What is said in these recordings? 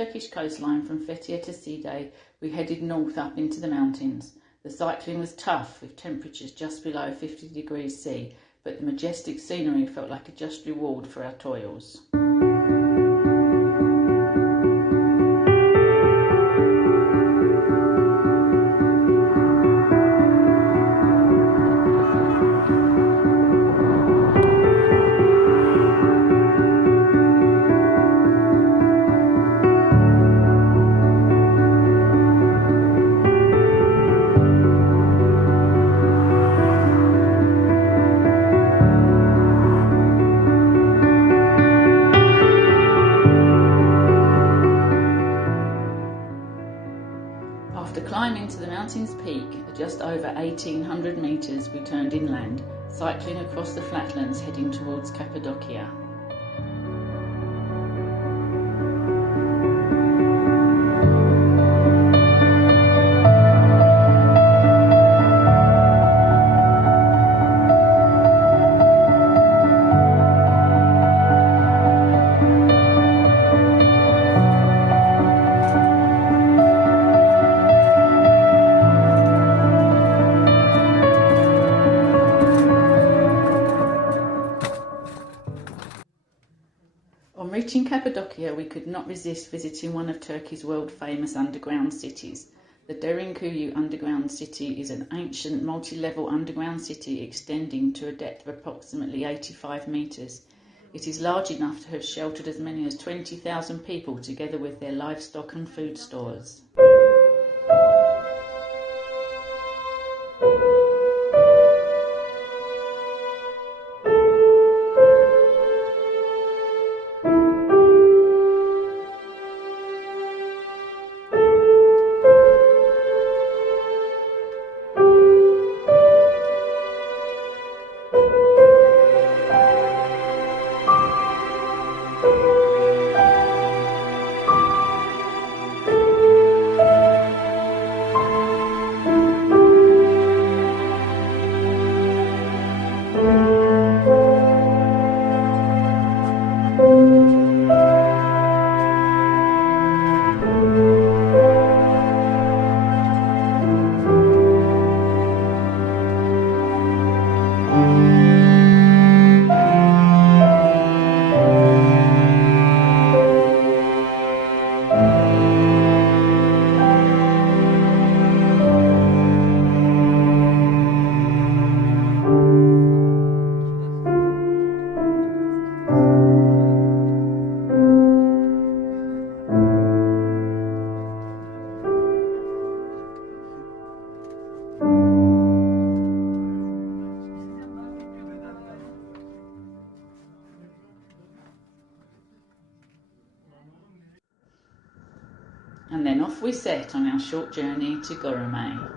Turkish coastline from Fethiye to Side, we headed north up into the mountains. The cycling was tough, with temperatures just below 50 degrees C, but the majestic scenery felt like a just reward for our toils. After climbing to the mountain's peak, at just over 1,800 metres, we turned inland, cycling across the flatlands heading towards Cappadocia. On reaching Cappadocia, we could not resist visiting one of Turkey's world-famous underground cities. The Derinkuyu underground city is an ancient multi-level underground city extending to a depth of approximately 85 metres. It is large enough to have sheltered as many as 20,000 people together with their livestock and food stores. And then off we set on our short journey to Goreme.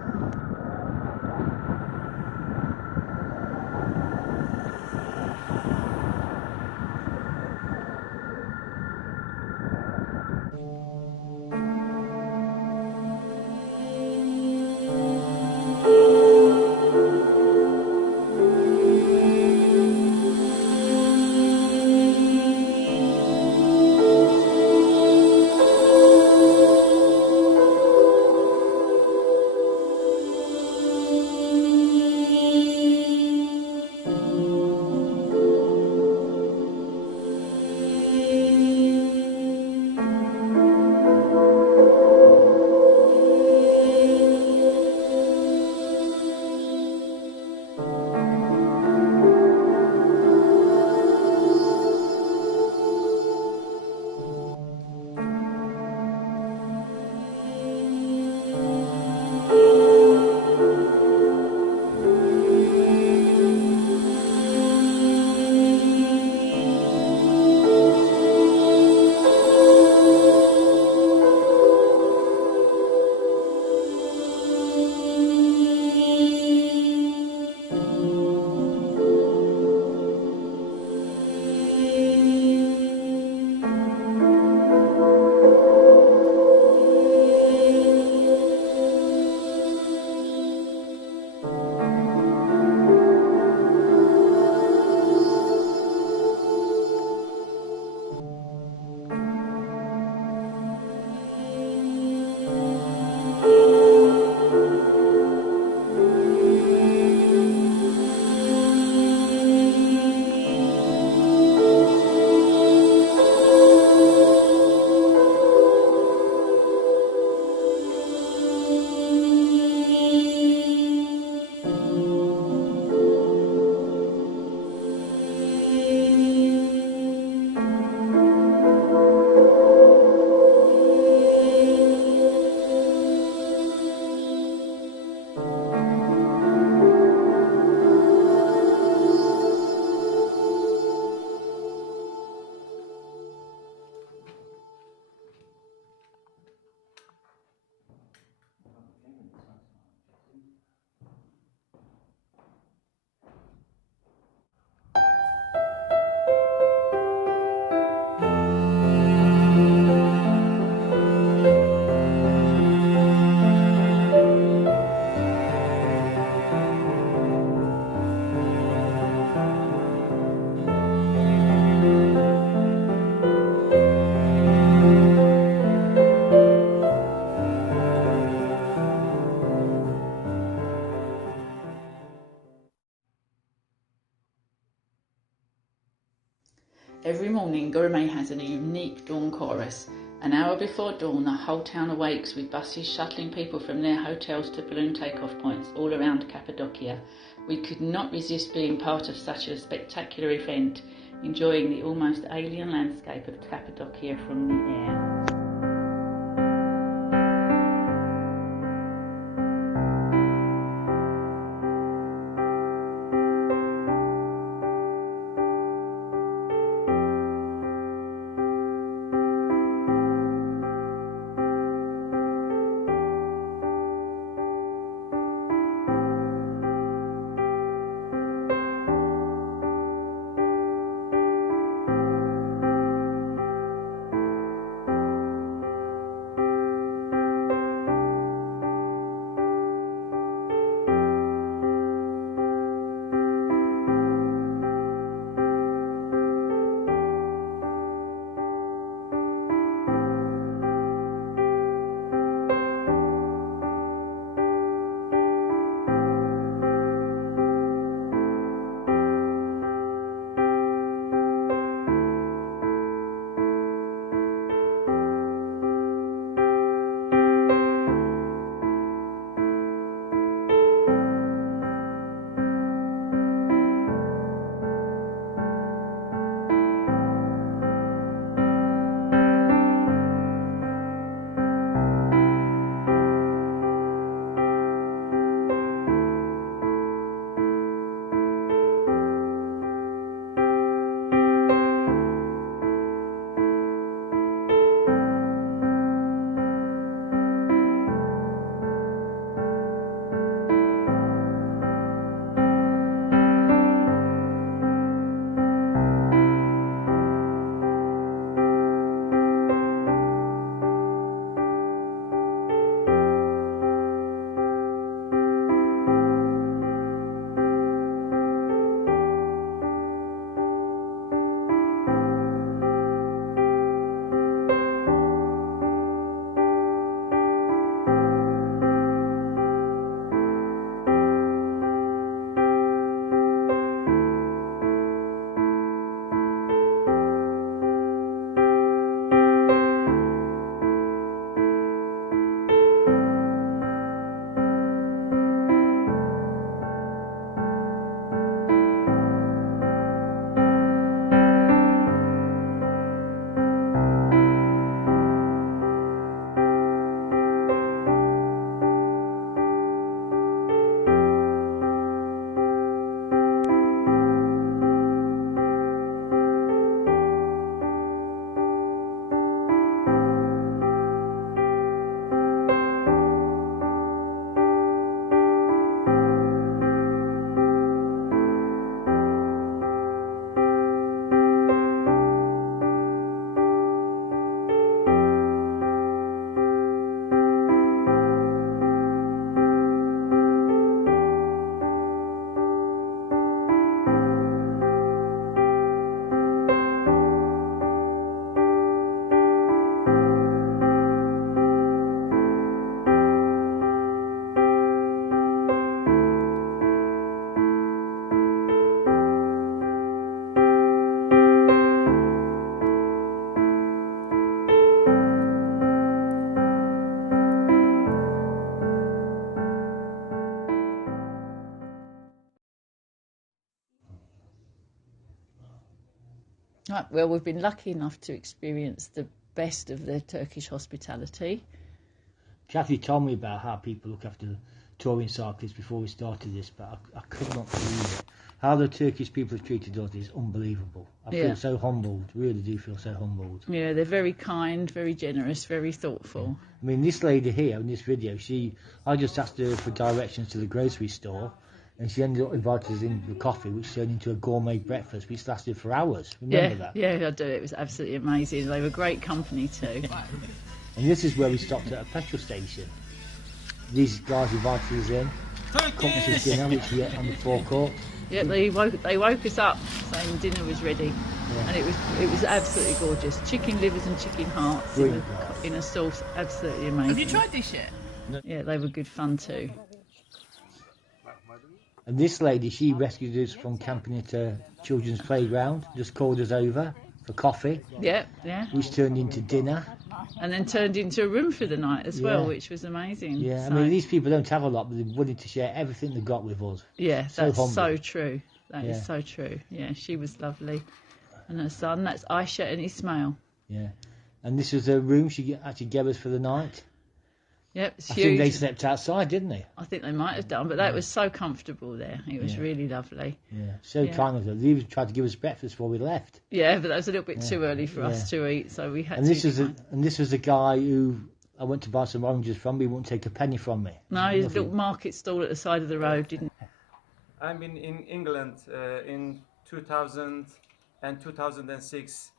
Every morning, Goreme has a unique dawn chorus. An hour before dawn, the whole town awakes with buses shuttling people from their hotels to balloon takeoff points all around Cappadocia. We could not resist being part of such a spectacular event, enjoying the almost alien landscape of Cappadocia from the air. Right, well, we've been lucky enough to experience the best of the Turkish hospitality. Kathy told me about how people look after touring cyclists before we started this, but I could not believe it. How the Turkish people have treated us is unbelievable. I feel so humbled, really do feel so humbled. Yeah, they're very kind, very generous, very thoughtful. I mean, this lady here in this video, I just asked her for directions to the grocery store, and she ended up inviting us in for coffee, which turned into a gourmet breakfast, which lasted for hours. Remember that? Yeah, I do. It was absolutely amazing. They were great company too. And this is where we stopped at a petrol station. These guys invited us in, cooked us a dinner, which we ate on the forecourt. Yeah, they woke us up saying dinner was ready, and it was absolutely gorgeous. Chicken livers and chicken hearts in a sauce, absolutely amazing. Have you tried this yet? Yeah, they were good fun too. And this lady, she rescued us from camping at a children's playground, just called us over. for coffee, Yeah, yeah. which turned into dinner. And then turned into a room for the night as well, Yeah. which was amazing. Yeah, So, I mean, these people don't have a lot, but they're willing to share everything they've got with us. yeah, So that's humble. so true. That is Yeah. so true. Yeah, she was lovely. And her son, that's Aisha and Ismail. Yeah. And this was a room she actually gave us for the night. Yep, it's I huge. think they slept outside, didn't they? I think they might have done, but that was so comfortable there. It was Yeah. really lovely. Yeah. So Yeah. kind of them. They even tried to give us breakfast before we left. Yeah, but that was a little bit Yeah. too early for us Yeah. to eat, so we had And to. this was a guy who I went to buy some oranges from. He wouldn't take a penny from me. No, his Nothing. little market stall at the side of the road didn't. I've been in England in 2000 and 2006,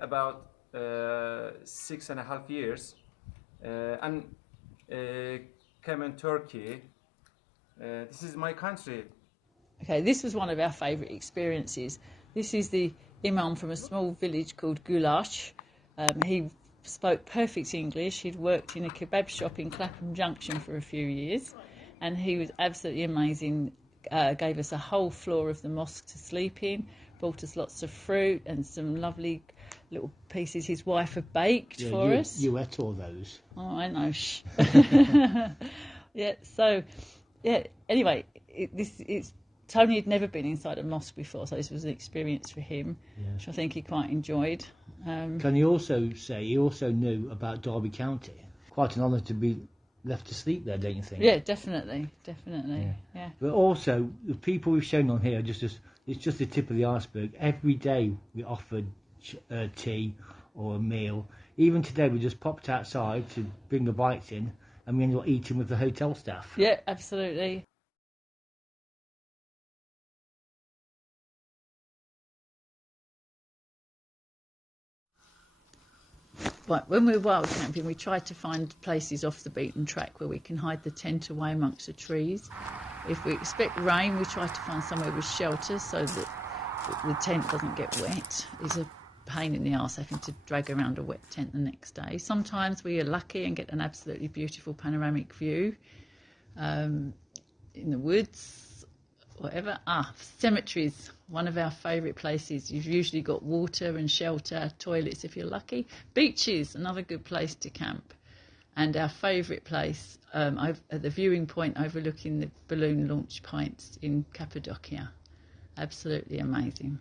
about 6.5 years, and came in Turkey. This is my country. Okay, this was one of our favourite experiences. This is the imam from a small village called Gulash. He spoke perfect English. He'd worked in a kebab shop in Clapham Junction for a few years, and he was absolutely amazing. Gave us a whole floor of the mosque to sleep in, brought us lots of fruit and some lovely little pieces his wife had baked for us. You ate all those. Oh, I know. Shh. Yeah, so, yeah, anyway, Tony had never been inside a mosque before, so this was an experience for him, which I think he quite enjoyed. Can you also say he also knew about Derby County? Quite an honour to be left to sleep there, don't you think? Yeah, definitely. Yeah. But also, the people we've shown on here, it's just the tip of the iceberg. Every day we offered tea or a meal. Even today we just popped outside to bring the bikes in, and we ended up eating with the hotel staff. Yeah, absolutely. Right, when we were wild camping, we tried to find places off the beaten track where we can hide the tent away amongst the trees. If we expect rain, we try to find somewhere with shelter so that the tent doesn't get wet. It's a pain in the arse having to drag around a wet tent the next day. Sometimes we are lucky and get an absolutely beautiful panoramic view in the woods, whatever. Cemeteries, one of our favourite places. You've usually got water and shelter, toilets if you're lucky. Beaches, another good place to camp. And our favourite place at the viewing point overlooking the balloon launch points in Cappadocia. Absolutely amazing.